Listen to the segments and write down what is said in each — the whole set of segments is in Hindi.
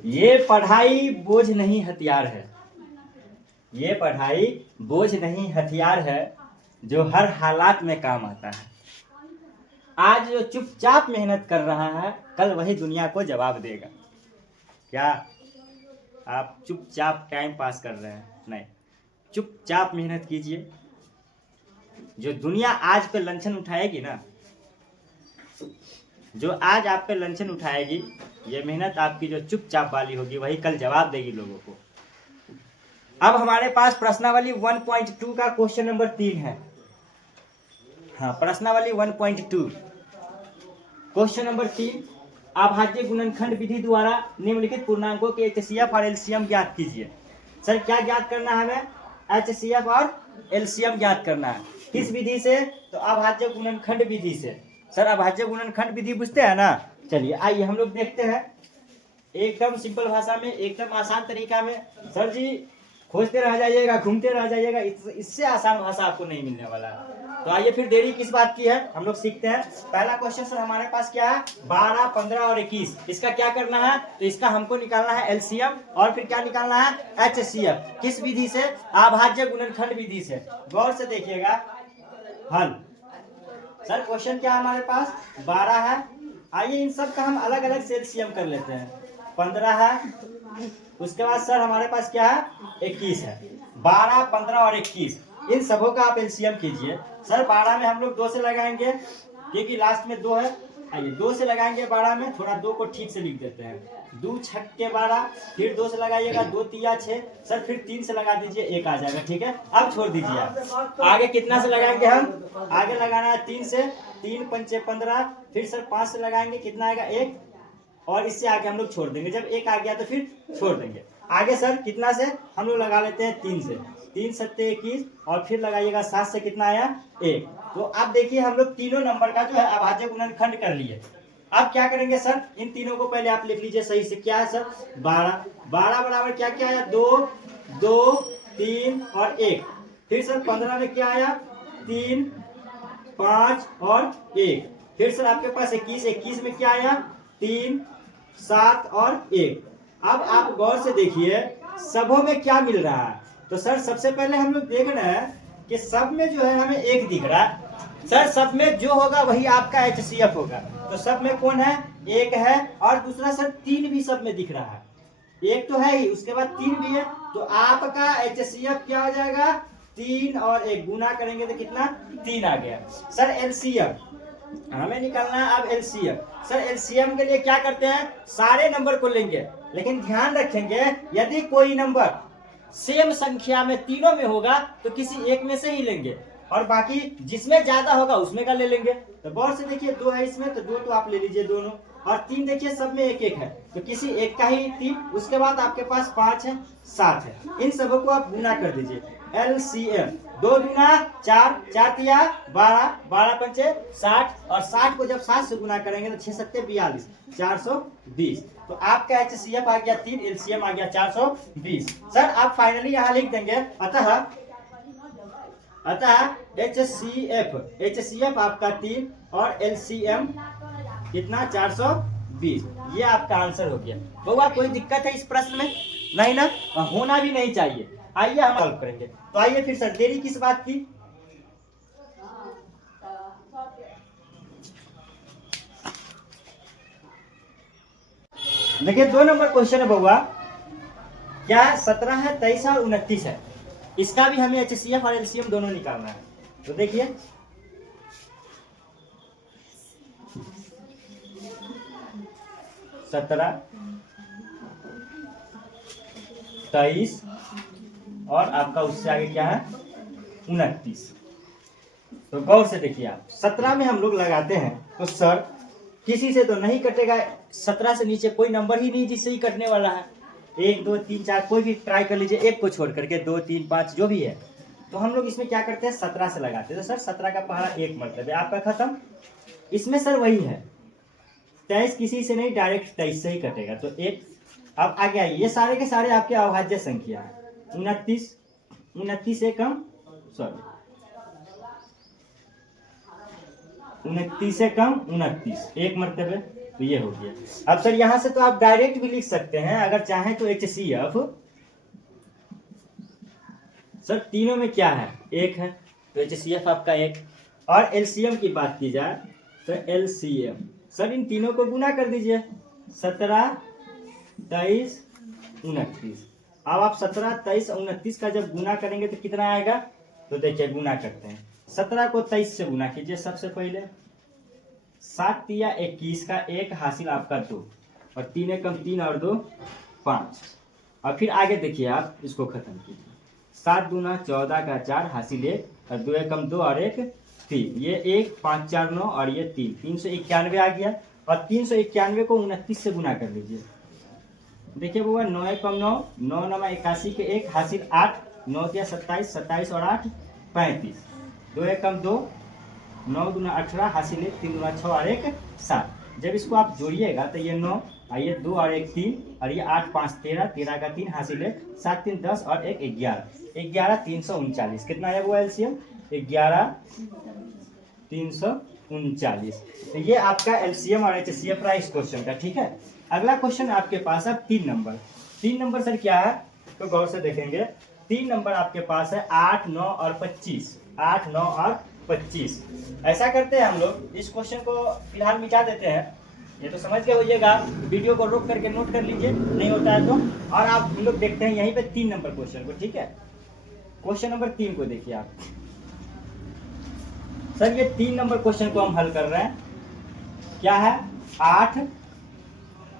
ये पढ़ाई बोझ नहीं हथियार है, ये पढ़ाई बोझ नहीं हथियार है, जो हर हालात में काम आता है। आज जो चुपचाप मेहनत कर रहा है, कल वही दुनिया को जवाब देगा। क्या आप चुपचाप टाइम पास कर रहे हैं? नहीं, चुपचाप मेहनत कीजिए। जो दुनिया आज पे लंछन उठाएगी ना, जो आज आप पे लंछन उठाएगी, ये मेहनत आपकी जो चुपचाप वाली होगी वही कल जवाब देगी लोगों को। अब हमारे पास प्रश्नावली 1.2 का क्वेश्चन नंबर 3 है। हाँ, प्रश्नावली 1.2 क्वेश्चन नंबर 3, अभाज्य गुणनखंड विधि द्वारा निम्नलिखित पूर्णांकों के एचसीएफ और एलसीएम ज्ञात कीजिए। सर क्या ज्ञात करना है हमें? एचसीएफ और एलसीएम ज्ञात करना है। किस विधि से? तो अभाज्य गुणनखंड विधि से। सर अभाज्य गुणनखंड विधि बुझते हैं ना? चलिए आइए हम लोग देखते हैं एकदम सिंपल भाषा में, एकदम आसान तरीका में। सर जी खोजते रह जाइएगा, घूमते रह जाइएगा, इससे आसान भाषा आपको नहीं मिलने वाला है। तो आइए फिर देरी किस बात की है, हम लोग सीखते हैं। पहला क्वेश्चन सर हमारे पास क्या है? 12, 15 और 21। इसका क्या करना है? तो इसका हमको निकालना है एलसीएम और फिर क्या निकालना है? एचसीएफ। किस विधि से? अभाज्य गुणनखंड विधि से। गौर से देखिएगा हल। सर क्वेश्चन क्या है हमारे पास? 12 है। आइए इन सब का हम अलग अलग से एलसीएम कर लेते हैं। 15 है, उसके बाद सर हमारे पास क्या है? 21 है। 12, 15 और 21 इन सबों का आप एलसीएम कीजिए। सर 12 में हम लोग 2 से लगाएंगे क्योंकि लास्ट में 2 है। आइए 2 से लगाएंगे 12 में, थोड़ा 2 को ठीक से लिख देते हैं। 2 छक्के 12, फिर 2 से लगाइएगा, 2 तिया 6। सर फिर 3 से लगा दीजिए, 1 आ जाएगा। ठीक है, अब छोड़ दीजिए आप। आगे कितना से लगाएंगे हम? आगे लगाना है 3 से। 3 पंचे 15, फिर सर 5 से लगाएंगे, कितना आएगा? 1। और इससे आगे हम लोग छोड़ देंगे। जब 1 आ गया तो फिर छोड़ देंगे। आगे सर कितना से? हम लोग लगा लेते हैं 3 से। 3 सत्ते 21 और फिर लगाइएगा 7 से, कितना आया? 1। तो अब देखिए हम लोग तीनों नंबर का जो है अभाज्य गुणनखंड कर लिए। अब क्या करेंगे सर? इन तीनों को पहले आप लिख लीजिए सही से। क्या है सर? 12। 12 बराबर क्या क्या आया? 2, 2, 3 और 1। फिर सर 15 में क्या आया? 3, 5 और 1। फिर सर आपके पास 21। 21 में क्या आया? 3, 7 और 1। अब आप गौर से देखिए सबों में क्या मिल रहा है। तो सर सबसे पहले हम लोग देख रहे हैं कि सब में जो है हमें 1 दिख रहा है। सर सब में जो होगा वही आपका एचसीएफ होगा। तो सब में कौन है? 1 है। और दूसरा सर 3 भी सब में दिख रहा है। 1 तो है ही, उसके बाद 3 भी है। तो आपका एचसीएफ क्या हो जाएगा? 3 और 1 गुना करेंगे तो कितना? 3 आ गया। सर एलसीएम हमें निकालना है। अब एलसीएम, सर एलसीएम के लिए क्या करते हैं? सारे नंबर को लेंगे, लेकिन ध्यान रखेंगे यदि कोई नंबर सेम संख्या में तीनों में होगा तो किसी एक में से ही लेंगे, और बाकी जिसमें ज्यादा होगा उसमें का ले लेंगे। तो गौर से देखिए 2 है इसमें, तो 2 तो आप ले लीजिए दोनों। और 3 देखिए सब में 1 1 है, तो किसी एक का ही 3। उसके बाद आपके पास 5 है, 7 है। इन सबों को आप गुना कर दीजिए। एलसीएम 2 दूना 4, 4 तिया 12, 12 पंचे 60 और 60 को जब 7 से गुना करेंगे तो 6 सत्ते 42, 420। तो आपका एचसीएफ आ गया 3, एलसीएम आ गया 420। सर आप फाइनली यहाँ लिख देंगे अतः एचसीएफ आपका 3 और एलसीएम कितना? 420। ये आपका आंसर हो गया। बउआ कोई दिक्कत है इस प्रश्न में? नहीं ना, होना भी नहीं चाहिए। आइए हम सॉल्व करेंगे। तो आइए फिर सर देरी किस बात की? देखिए 2 नंबर क्वेश्चन है बउआ। क्या है? 17 है, 23 है और 29 है। इसका भी हमें एचसीएफ और एलसीएम दोनों निकालना है। तो देखिए 17, 23 और आपका उससे आगे क्या है? 29। तो गौर से देखिए आप 17 में हम लोग लगाते हैं तो सर किसी से तो नहीं कटेगा। 17 से नीचे कोई नंबर ही नहीं जिससे ही कटने वाला है। 1 2 3 4 कोई भी ट्राई कर लीजिए, एक को छोड़ करके 2 3 5 जो भी है। तो हम लोग इसमें क्या करते हैं? 17 से लगाते हैं। तो सर 17 का पहला 1 मतलब है आपका खत्म। इसमें सर वही है, 23 किसी से नहीं, डायरेक्ट 23 से ही कटेगा। तो 1। अब आगे आइए, ये सारे के सारे आपके अभाज्य संख्या है। 29, 29 से कम, सॉरी 29 से कम 29, 1 मरतबे तो ये हो गया। अब सर यहाँ से तो आप डायरेक्ट भी लिख सकते हैं अगर चाहें तो HCF सर तीनों में क्या है, एक है, तो HCF आपका एक। और LCM की बात की जाए तो LCM सर इन तीनों को गुना कर दीजिए, 17, 23, 29। अब आप 17, 23 और 29 का जब गुना करेंगे तो कितना आएगा, तो देखिए गुना करते हैं। 17 को 23 से गुना कीजिए सबसे पहले, 7 तिया 21 का 1 हासिल आपका 2, और 3 एकम 3 और 2 5। और फिर आगे देखिए आप इसको खत्म कीजिए, 7 दूना 14 का 4 हासिल 1, और 2 एकम 2 और 1 3, ये 1 5 4 9 और ये 3, 391 आ गया। और 391 को 29 से गुना कर लीजिए। देखिए बउआ 9 एकम 9, 9 9 81 के 1 हासिल 8, 9 तिया 27, 27 और 8 35, 2 एकम 2, 9 दूना 18 हासिल 1, 3 दूना 6 और 1 7। जब इसको आप जोड़िएगा तो ये 9 और ये 2 और 1 3, और ये 8 5 13, 13 का 3 हासिल 1, 7 3 10 और 1 11, 11 339। कितना है वो LCM, 11 339। तो ये आपका LCM और HCF रहा इस क्वेश्चन का, ठीक है। अगला क्वेश्चन आपके पास है 3 नंबर। 3 नंबर सर क्या है, तो गौर से देखेंगे। 3 नंबर आपके पास है 8 9 और 25, 8 9 और 25। ऐसा करते हैं हम लोग, इस क्वेश्चन को फिलहाल मिटा देते हैं, ये तो समझ के होइएगा, वीडियो को रोक करके नोट कर लीजिए नहीं होता है तो। और आप हम लोग देखते हैं यहीं पे 3 नंबर क्वेश्चन को, ठीक है। क्वेश्चन नंबर 3 को देखिए आप सर, ये 3 नंबर क्वेश्चन को हम हल कर रहे हैं। क्या है, 8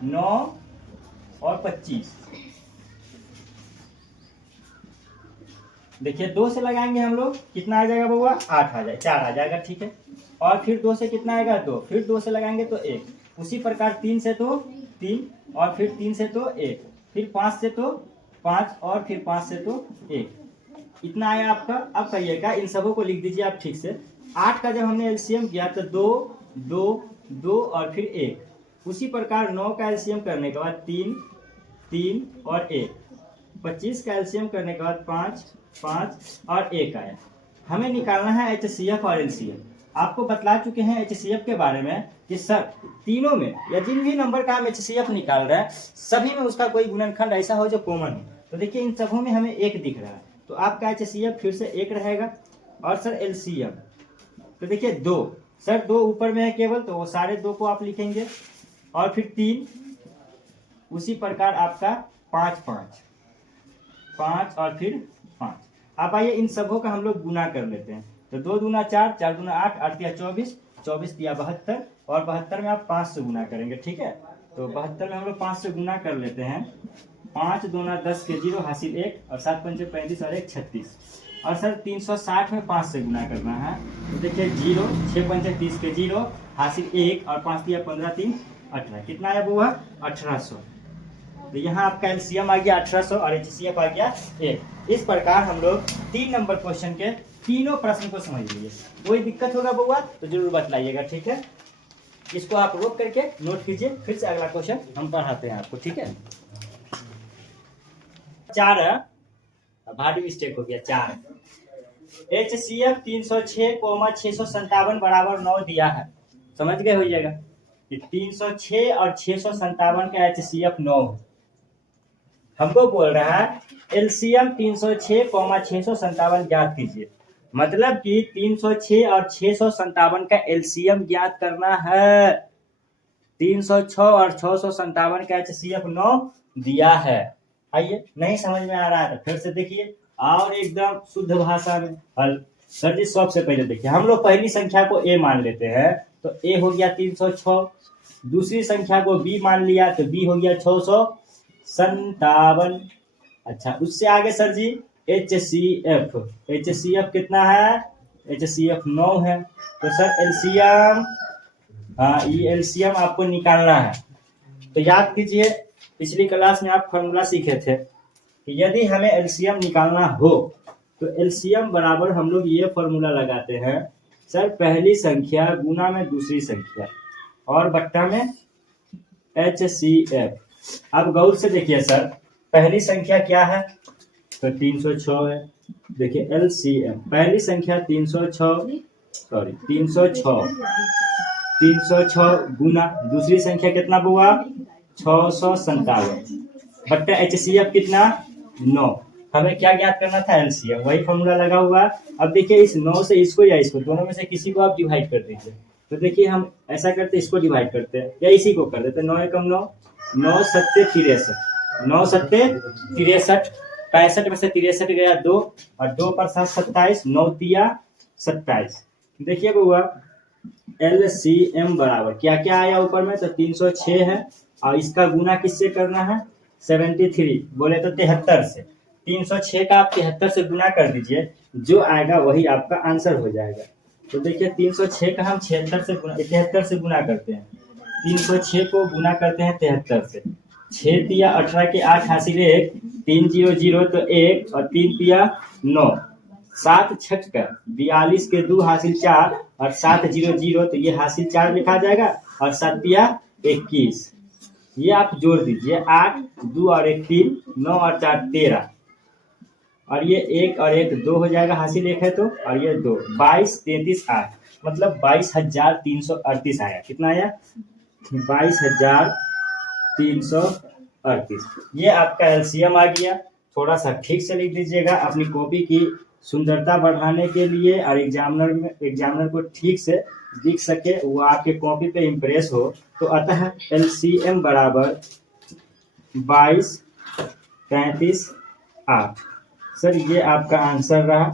9 और 25। देखिए 2 से लगाएंगे हम लोग, कितना आ जाएगा बउआ, 8 आ जाएगा, 4 आ जाएगा, ठीक है। और फिर 2 से कितना आएगा, 2, फिर 2 से लगाएंगे तो 1, उसी प्रकार 3 से तो 3, और फिर 3 से तो 1, फिर 5 से तो 5, और फिर 5 से तो 1, इतना आया आपका। अब कहिएगा, इन सबों को लिख दीजिए आप ठीक से। 8 का जब हमने LCM किया तो 2 2 2 और फिर 1, उसी प्रकार 9 का LCM करने के बाद 3 3 और 1, 25 का LCM करने के बाद 5 5 और 1 आया। हमें निकालना है HCF और LCM। आपको बतला चुके हैं HCF के बारे में कि सर तीनों में या जिन भी नंबर का हम HCF निकाल रहे हैं सभी में उसका कोई गुणनखंड ऐसा हो जो कॉमन हो। तो देखिए इन सबों में हमें 1 दिख रहा है, तो आपका HCF फिर से 1 रहेगा। और सर LCM तो देखिए 2, सर 2 ऊपर में है केवल, तो वो सारे 2 को आप लिखेंगे। और फिर 3, उसी प्रकार आपका 5 5 5 और फिर 5। अब आइए इन सबों का हम लोग गुना कर लेते हैं। तो 2 दूना 4, 4 दूना 8, 8 तिया 24, 24 तिया 72, और 72 में आप 5 से गुना करेंगे, ठीक है। तो 72 में हम लोग 5 से गुना कर लेते हैं। 5 दूना 10 के 0 हासिल 1, और 7 पंचे 35 और 1 36। और सर 360 में 5 से गुना करना है, तो देखिए 0, 6 पंचे 30 के 0 हासिल 1, और 5 तिया 15 3 18, कितना है वो, 1800। तो यहाँ आपका LCM आ गया 1800 और HCF आ गया 1। इस प्रकार हम लोग 3 नंबर क्वेश्चन के तीनों प्रश्न को समझ लीजिए। कोई दिक्कत होगा बउआ तो जरूर बतलाइएगा, ठीक है। इसको आप रोक करके नोट कीजिए, फिर से अगला क्वेश्चन हम पढ़ाते हैं आपको, ठीक है। 4 है, भारी मिस्टेक हो गया, 4 HCF 306,657 बराबर 9 दिया है, समझ गए होइएगा कि 306 और 657 का HCF 9 हमको बोल रहा है LCM 306,657 ज्ञात कीजिए। मतलब कि 306 और 657 का LCM ज्ञात करना है। 306 और 657 का HCF 9 दिया है। आइए, नहीं समझ में आ रहा है तो फिर से देखिए और एकदम शुद्ध भाषा में हल। सर जी सबसे पहले देखिए, हम लोग पहली संख्या को A मान लेते हैं, तो A हो गया 306। दूसरी संख्या को B मान लिया तो B हो गया 657। अच्छा, उससे आगे सर जी HCF कितना है, HCF 9 है। तो सर LCM, हाँ ये LCM आपको निकालना है। तो याद कीजिए पिछली क्लास में आप फॉर्मूला सीखे थे कि यदि हमें LCM निकालना हो तो LCM बराबर हम लोग ये फॉर्मूला लगाते हैं, सर पहली संख्या गुना में दूसरी संख्या और बट्टा में HCF। अब गौर से देखिए सर, पहली संख्या क्या है, तो 306 है। देखिए LCM पहली संख्या 306 306 गुना दूसरी संख्या कितना हुआ 657 बट्टा HCF कितना 9। हमें क्या ज्ञात करना था LCM, वही फॉर्मूला लगा हुआ। अब देखिए इस 9 से इसको या इसको दोनों में से किसी को आप डिवाइड कर दीजिए। तो देखिए हम ऐसा करते हैं, इसको डिवाइड करते हैं या इसी को कर देते हैं। 9 एकम 9, 9 सत्ते 63, 9 सत्ते 63, 65 में से 63 गया 2 और 2 पर 7 27, 9 तिया 27। देखिए बउआ LCM बराबर क्या क्या आया ऊपर में, तो 306 है और इसका गुना किससे करना है 73, बोले तो 73 से। 306 का आप 73 से गुना कर दीजिए, जो आएगा वही आपका आंसर हो जाएगा। तो देखिए 306 का हम 73 से गुना करते हैं। 306 को गुना करते हैं 73 से। 6 तिया 18 के 8 हासिल 1, 3 0 0 तो 1 और 3 तिया 9, 7 छठ का 42 के 2 हासिल 4 और 7 0 0 तो ये हासिल 4 लिखा जाएगा और 7 तिया 21। ये आप जोड़ दीजिए 8 2 और 1 3, 9 और 4 13 और ये 1 और 1 2 हो जाएगा, हासिल 1 है तो, और ये 2 22 33 8 मतलब 22,338 आया। कितना आया 22,338। ये आपका LCM आ गया। थोड़ा सा ठीक से लिख दीजिएगा अपनी कॉपी की सुंदरता बढ़ाने के लिए और एग्जामिनर को ठीक से दिख सके, वो आपके कॉपी पे इम्प्रेस हो। तो अतः LCM बराबर 22 35 8। सर ये आपका आंसर रहा,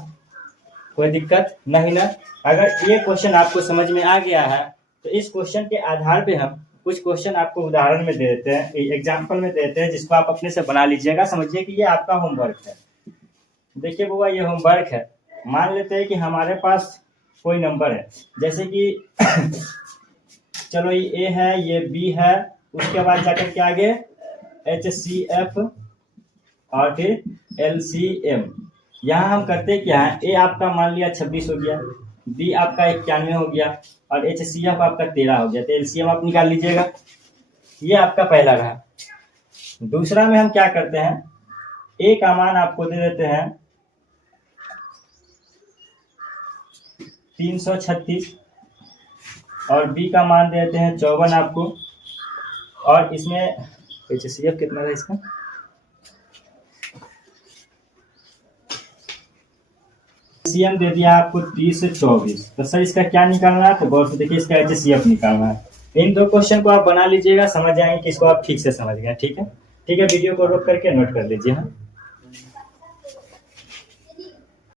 कोई दिक्कत नहीं ना। अगर ये क्वेश्चन आपको समझ में आ गया है तो इस क्वेश्चन के आधार पे हम कुछ क्वेश्चन आपको उदाहरण में दे देते हैं, एग्जाम्पल में देते हैं, जिसको आप अपने से बना लीजिएगा। समझिए कि ये आपका होमवर्क है। देखिए बुआ ये होमवर्क है। मान लेते हैं कि हमारे पास कोई नंबर है, जैसे कि चलो ये A है, ये B है, उसके बाद जाकर के आगे HCF और फिर LCM। यहाँ हम करते क्या है, A आपका मान लिया 26 हो गया, B आपका 91 हो गया और HCF आपका 13 हो गया। तो LCM आप निकाल लीजिएगा। ये आपका पहला रहा। दूसरा में हम क्या करते हैं, A का मान आपको दे देते हैं 336 और B का मान दे देते हैं 54 आपको, और इसमें HCF कितना था इसका, LCM दे दिया आपको 30 से 24। तो सर इसका क्या निकालना है, तो गौर से देखिए इसका HCF निकालना है। इन दो क्वेश्चन को आप बना लीजिएगा, समझ जाएंगे कि इसको आप ठीक से समझ गए। ठीक है वीडियो को रोक करके नोट कर लीजिए। हाँ।